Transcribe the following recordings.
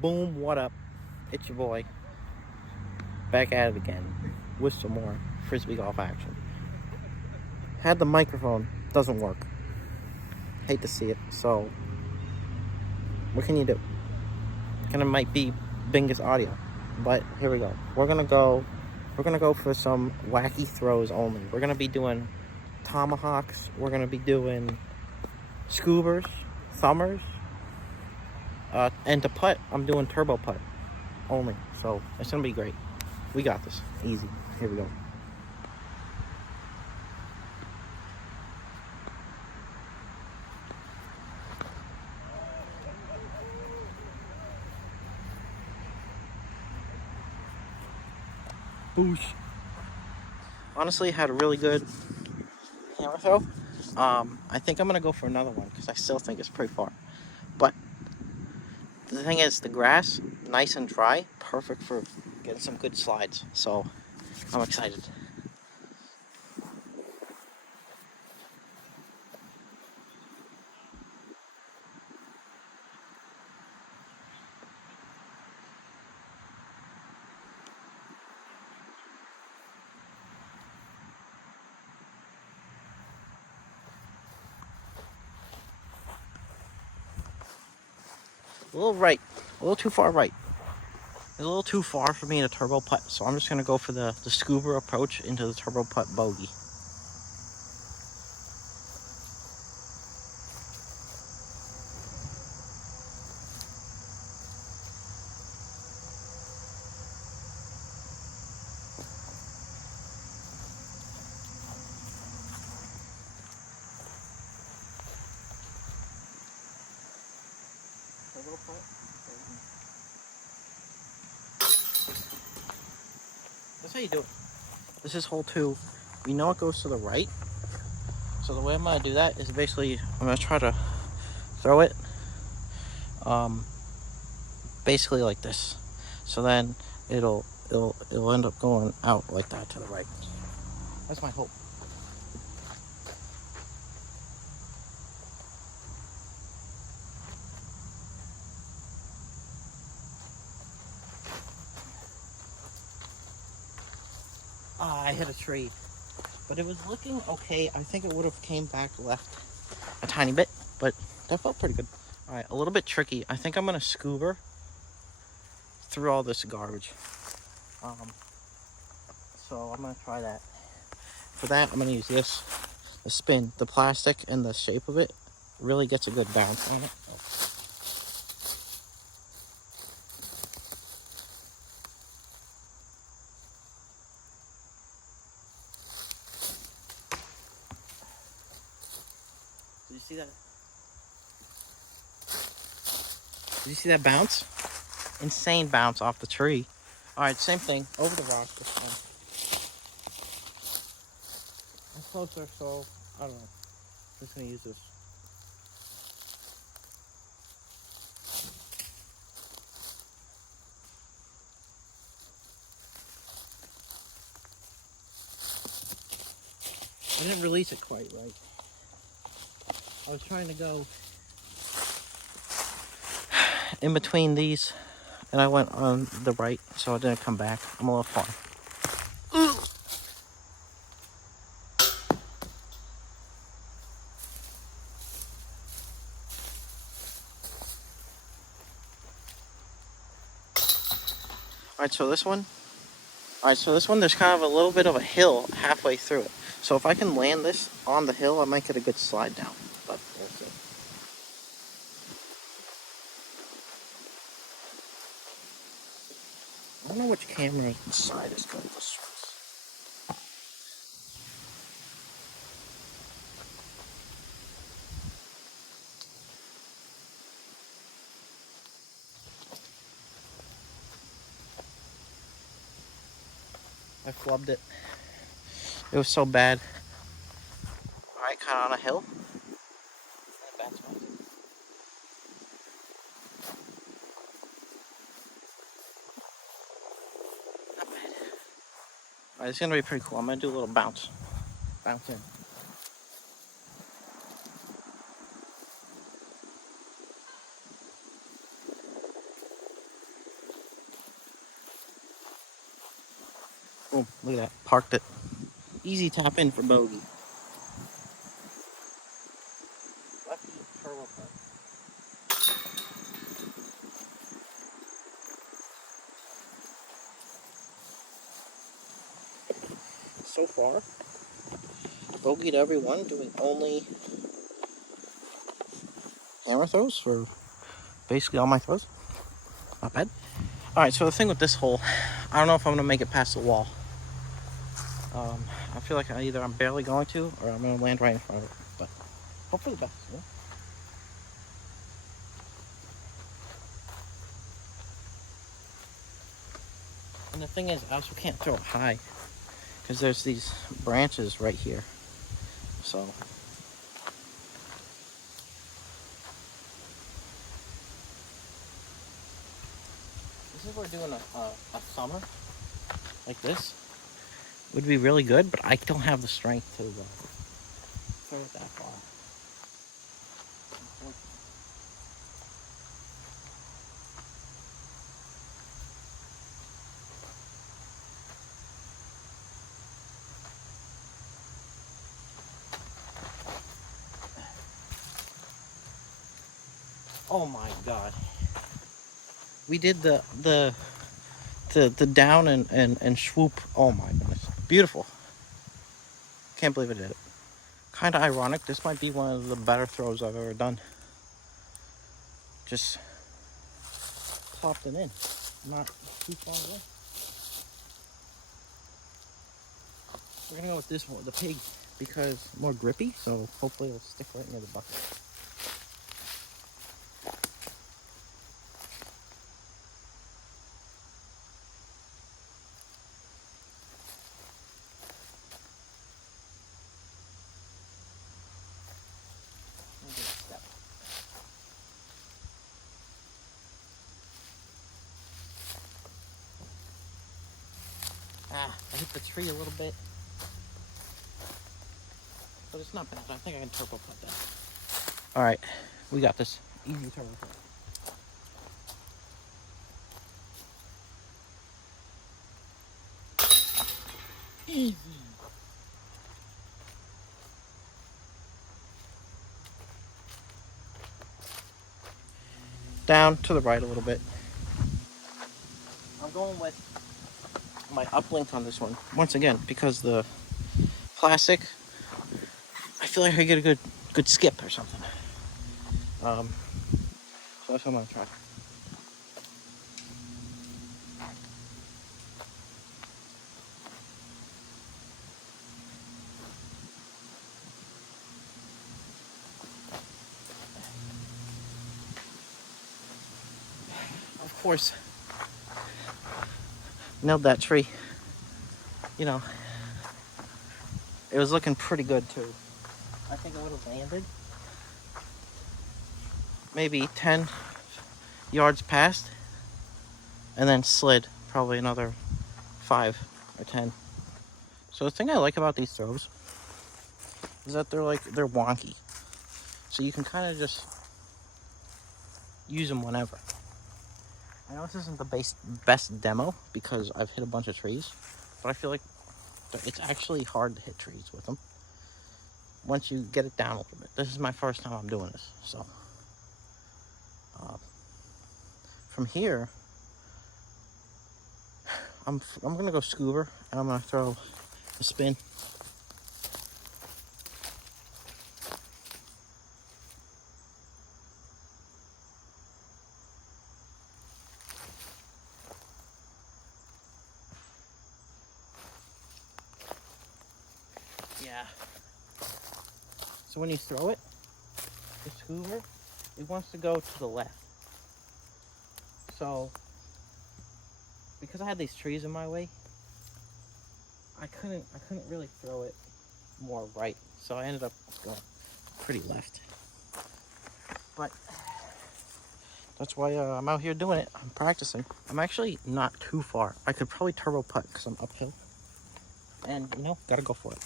Boom, what up? It's your boy. Back at it again with some more frisbee golf action. Had the microphone, doesn't work. Hate to see it, so what can you do? Kinda might be Bingus audio. But here we go. We're gonna go for some wacky throws only. We're gonna be doing tomahawks, we're gonna be doing scoobers, thumbers, and to putt, I'm doing turbo putt only. So it's gonna be great. We got this. Easy. Here we go. Boosh. Honestly, had a really good hammer throw. I think I'm gonna go for another one because I still think it's pretty far. But the thing is, the grass, nice and dry, perfect for getting some good slides. So I'm excited. A little right, a little too far right. It's a little too far for me to turbo putt, so I'm just gonna go for the scuba approach into the turbo putt bogey. Turbo putt. That's how you do it. This is hole 2. We know it goes to the right. So the way I'm gonna do that is basically I'm gonna try to throw it basically like this. So then it'll end up going out like that to the right. That's my hope. I hit a tree. But it was looking okay. I think it would have came back left a tiny bit, but that felt pretty good. All right, a little bit tricky. I think I'm gonna scuba through all this garbage. So I'm gonna try that. For that, I'm gonna use this, the spin, the plastic, and the shape of it really gets a good bounce on it. Did you see that? Did you see that bounce? Insane bounce off the tree. All right, same thing over the rock this time. I'm closer, so I don't know. I'm just gonna use this. I didn't release it quite right. I was trying to go in between these, and I went on the right, so I didn't come back. I'm a little far. Alright, so this one, there's kind of a little bit of a hill halfway through it. So if I can land this on the hill, I might get a good slide down. But we'll see. I don't know which camera side is good. This one. I flubbed it. It was so bad. Alright, kind of on a hill. Bad spot. Not bad. Alright, it's gonna be pretty cool. I'm gonna do a little bounce. Bounce in. Boom, look at that. Parked it. Easy tap in for bogey. Lefty turbo putt. So far, bogeyed everyone, doing only hammer throws for basically all my throws. Not bad. Alright, so the thing with this hole, I don't know if I'm going to make it past the wall. I feel like either I'm barely going to, or I'm going to land right in front of it. But hope for the best, you know? And the thing is, I also can't throw it high, because there's these branches right here. So this is where doing a summer like this would be really good, but I don't have the strength to throw it that far. Oh my god. We did the down and swoop. Oh my goodness. Beautiful. Can't believe I did it. Kind of ironic. This might be one of the better throws I've ever done. Just popped it in. Not too far away. We're gonna go with this one, the pig, because more grippy, so hopefully it'll stick right near the bucket. I hit the tree a little bit, but it's not bad. I think I can turbo putt that. All right, we got this. Easy turbo putt. Easy. Down to the right a little bit. I'm going with my uplink on this one once again because the plastic, I feel like I get a good skip or something. So that's what I'm gonna try. Of course, nailed that tree. You know, it was looking pretty good too. I think it would have landed maybe 10 yards past and then slid probably another 5 or 10. So the thing I like about these throws is that they're wonky. So you can kind of just use them whenever. I know this isn't the best demo because I've hit a bunch of trees, but I feel like it's actually hard to hit trees with them once you get it down a little bit. This is my first time I'm doing this, so from here I'm gonna go scuba and I'm gonna throw a spin. Yeah. So when you throw it, the scuba, it wants to go to the left. So because I had these trees in my way, I couldn't really throw it more right. So I ended up going pretty left. But that's why I'm out here doing it. I'm practicing. I'm actually not too far. I could probably turbo putt because I'm uphill. And, you know, gotta go for it.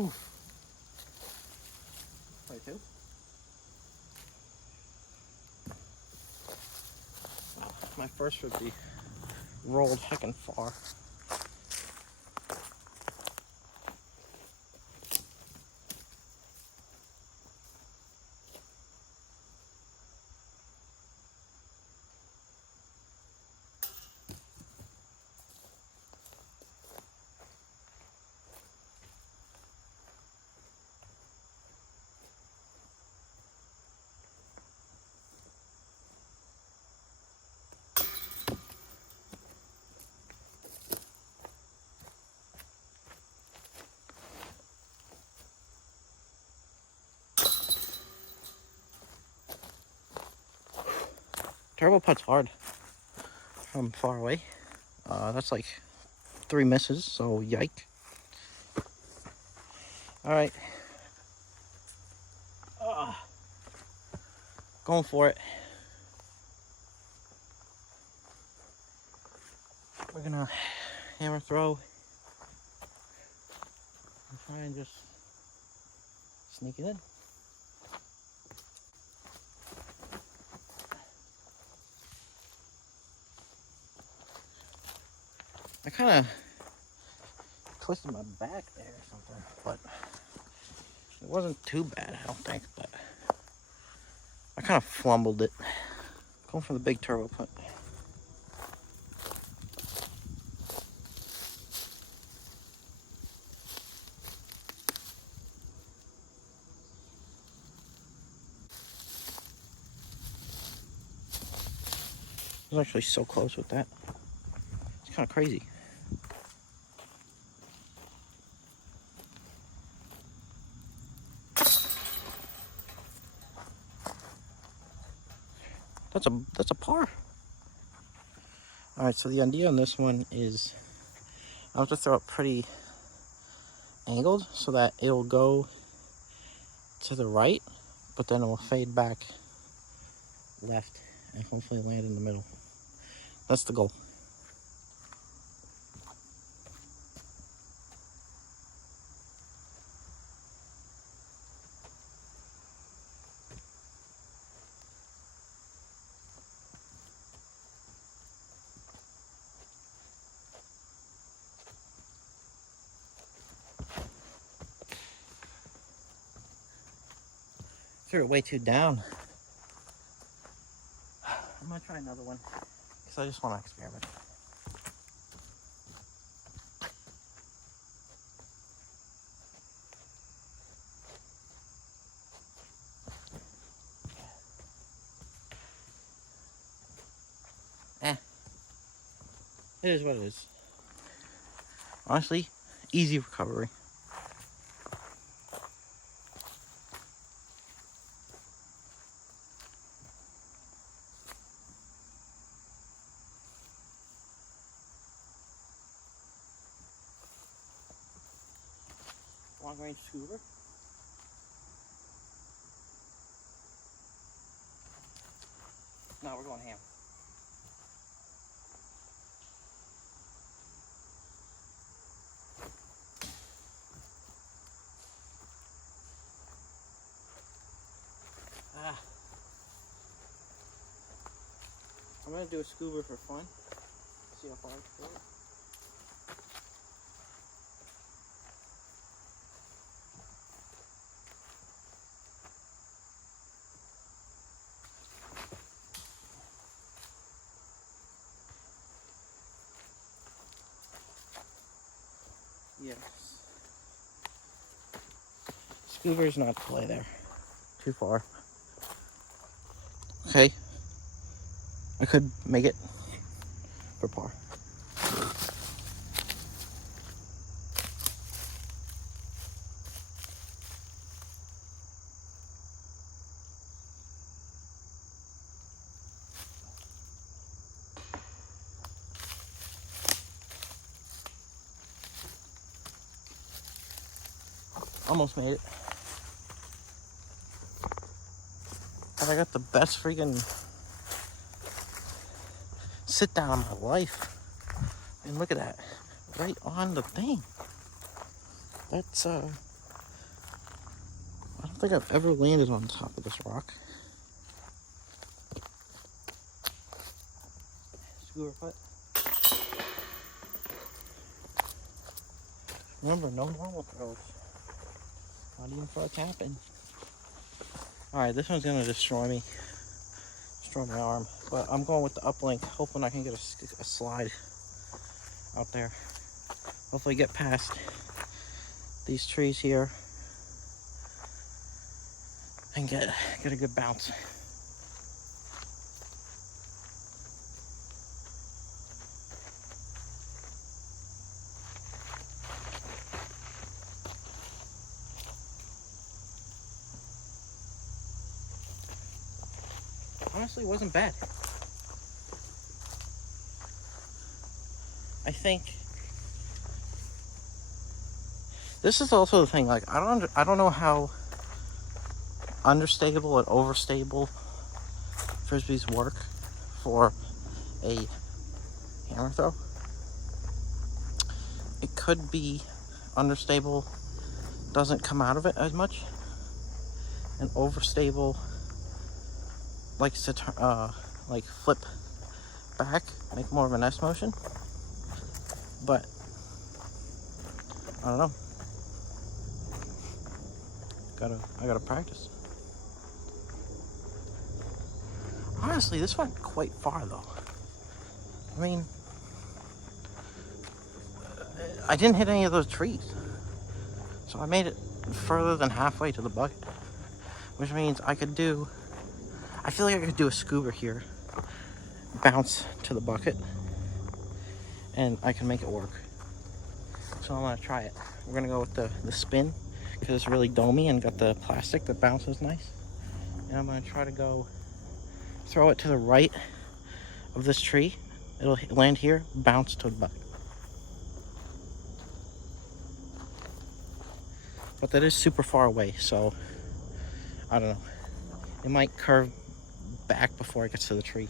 Ooh. 22. Wow, my first would be rolled heckin' far. Turbo putt's hard from far away. That's like 3 misses, so yike. Alright. Going for it. We're gonna hammer throw and try and just sneak it in. I kind of twisted my back there or something, but it wasn't too bad, I don't think, but I kind of flumbled it. Going for the big turbo putt. I was actually so close with that. It's kind of crazy. That's a par. All right, so the idea on this one is I'll just throw it pretty angled so that it'll go to the right, but then it will fade back left and hopefully land in the middle. That's the goal. Threw it way too down. I'm gonna try another one because I just want to experiment. It is what it is. Honestly, easy recovery. Long range scuba. No, we're going ham. I'm gonna do a scuba for fun. See how far I can go. Yes. Scuba's not to play there. Too far. Okay. I could make it for par. Almost made it. But I got the best freaking sit down of my life. And look at that. Right on the thing. That's I don't think I've ever landed on top of this rock. Skewer putt. Remember, no normal throws. Not even for a tap in. Alright, this one's gonna destroy me. Destroy my arm. But I'm going with the uplink, hoping I can get a slide out there. Hopefully get past these trees here and get a good bounce. Honestly, it wasn't bad. I think this is also the thing. Like, I don't know how understable and overstable frisbees work for a hammer throw. It could be understable, doesn't come out of it as much, and overstable likes to like flip back, make more of an S motion. But I don't know. I gotta practice. Honestly, this went quite far though. I mean, I didn't hit any of those trees, so I made it further than halfway to the bucket, which means I feel like I could do a scuba here, bounce to the bucket, and I can make it work. So I'm gonna try it. We're gonna go with the spin, because it's really domey and got the plastic that bounces nice. And I'm gonna try to throw it to the right of this tree. It'll land here, bounce to the bucket. But that is super far away, so I don't know. It might curve back before it gets to the tree.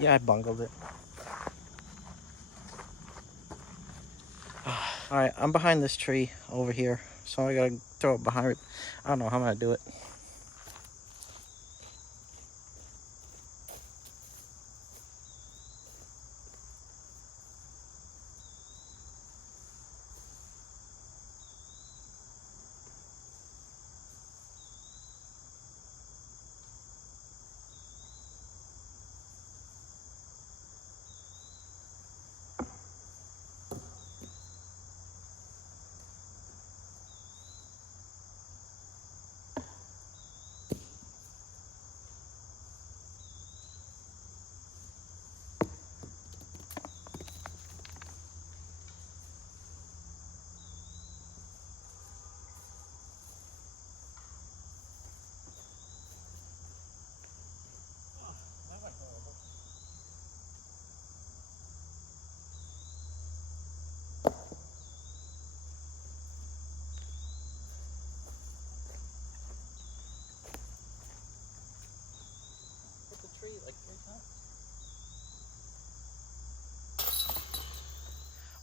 Yeah, I bungled it. Alright, I'm behind this tree over here, so I gotta throw it behind it. I don't know how I'm gonna do it.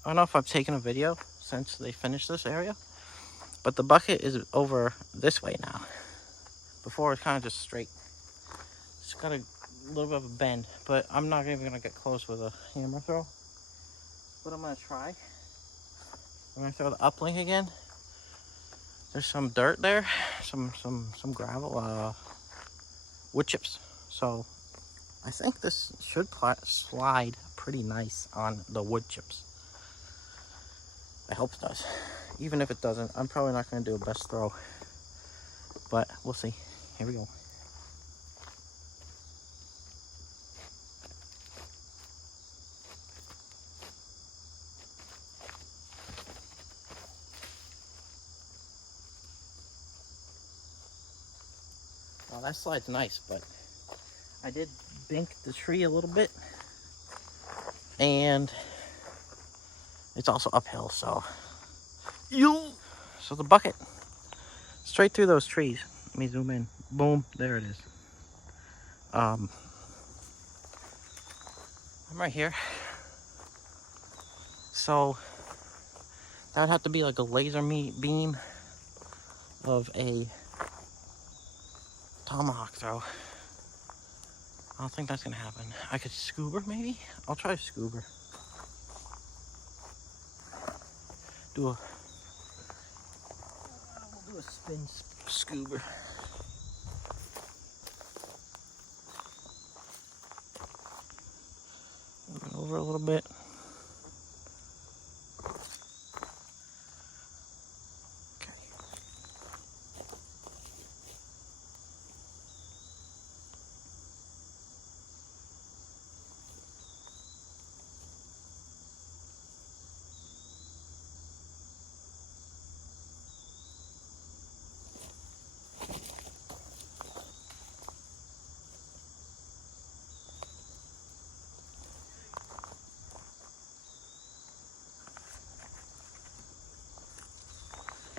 I don't know if I've taken a video since they finished this area, but the bucket is over this way now. Before it's kind of just straight. It's got a little bit of a bend, but I'm not even gonna get close with a hammer throw. But I'm gonna try. I'm gonna throw the uplink again. There's some dirt there, some gravel, wood chips. So I think this should slide pretty nice on the wood chips. I hope it does. Even if it doesn't, I'm probably not going to do a best throw. But we'll see. Here we go. Well, that slide's nice, but I did bink the tree a little bit. And it's also uphill, so So the bucket, straight through those trees. Let me zoom in. Boom, there it is. I'm right here. So that would have to be like a laser beam of a tomahawk throw. I don't think that's gonna happen. I could scuba maybe? I'll try scuba. We'll do a spin scuba. Move it over a little bit. Okay.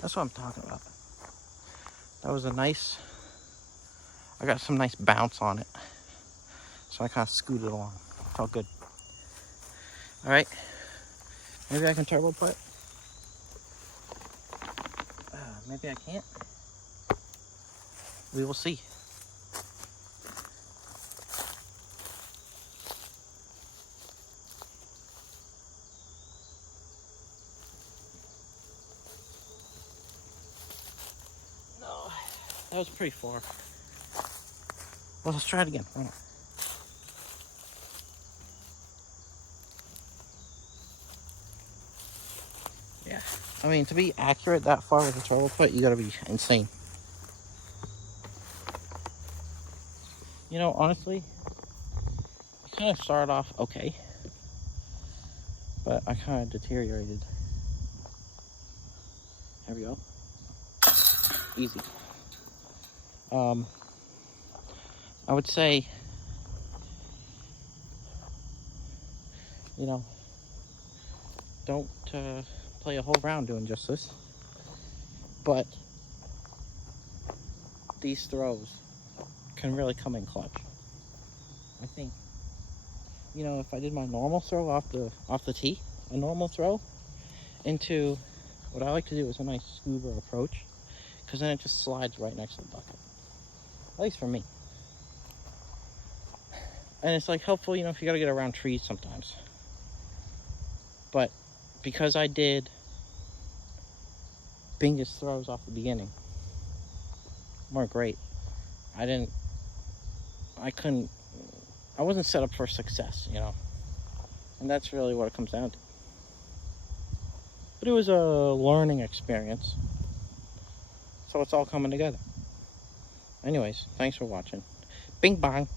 That's what I'm talking about. That was a nice, I got some nice bounce on it. So I kind of scooted along. Felt good. All right. Maybe I can turbo putt. Maybe I can't. We will see. No, that was pretty far. Well, let's try it again. Why not? Yeah. I mean, to be accurate that far with a turbo putt, you gotta be insane. You know, honestly, it kind of started off okay, but I kind of deteriorated. There we go. Easy. I would say, you know, don't play a whole round doing just this. But these throws can really come in clutch. I think, you know, if I did my normal throw off the tee, a normal throw into what I like to do is a nice scuba approach, because then it just slides right next to the bucket. At least for me. And it's like helpful, you know, if you gotta get around trees sometimes. But because I did Bingus throws off the beginning, weren't great. I wasn't set up for success, you know. And that's really what it comes down to. But it was a learning experience. So it's all coming together. Anyways, thanks for watching. Bing bong.